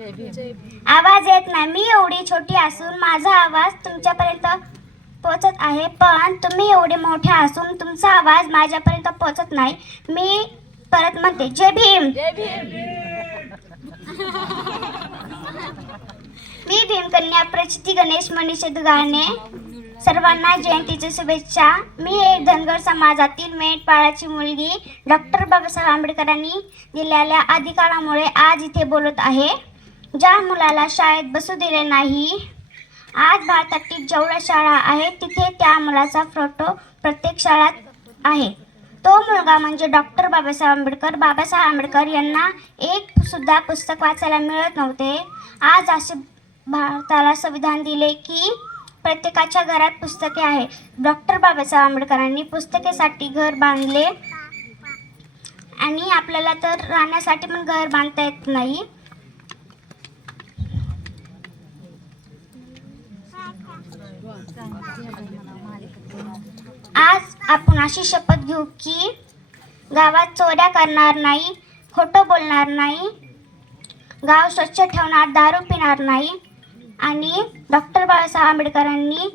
आवाज येत नाही. मी एवढी छोटी असून माझा आवाज तुमच्यापर्यंत पोहोचत आहे पण तुम्ही एवढे मोठे असून तुमचा आवाज माझ्यापर्यंत पोहोचत नाही. मी परत म्हणते जय भीम. मी भीमकन्या प्रचिती गणेश मनीष गाणे सर्वांना जयंतीच्या शुभेच्छा. मी एक धनगर समाजातील मेंढपाळाची मुलगी डॉक्टर बाबासाहेब आंबेडकरांनी दिलेल्या अधिकारामुळे आज इथे बोलत आहे. ज्या मुलाला शाळेत बसू दिले नाही आज भारतातील जेवढ्या शाळा आहेत तिथे त्या मुलाचा फोटो प्रत्येक शाळेत आहे. तो मुलगा म्हणजे डॉक्टर बाबासाहेब आंबेडकर. बाबासाहेब आंबेडकर यांना एक सुद्धा पुस्तक वाचायला मिळत नव्हते. आज असे भारताला संविधान दिले की प्रत्येकाच्या घरात पुस्तके आहे. डॉक्टर बाबासाहेब आंबेडकरांनी पुस्तकेसाठी घर बांधले आणि आपल्याला तर राहण्यासाठी पण घर बांधता येत नाही आज आपण अशी शपथ घेऊ की गावात चोऱ्या करणार नाही खोटं बोलणार नाही गाव स्वच्छ ठेवणार दारू पिणार नाही. आणि डॉक्टर बाबासाहेब आंबेडकरांनी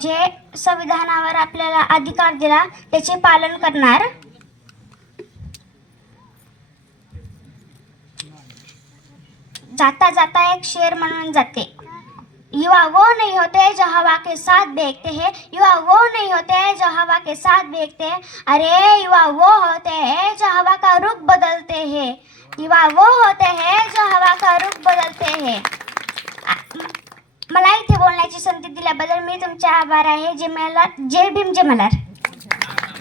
जे संविधानावर आपल्याला अधिकार दिला त्याचे पालन करणार. जाता जाता एक शेर म्हणून जाते. युवा वो नहीं होते जो हवा के साथ देखते हैं। युवा वो नहीं होते जो हवा के साथ देखते हैं। अरे युवा वो होते हैं जो हवा का रुख बदलते हैं। युवा वो होते हैं जो हवा का रुख बदलते हैं। मला इथे बोलण्याची संधी दिल्याबद्दल मी तुमचे आभार आहे जे मला जे भीम जय मलार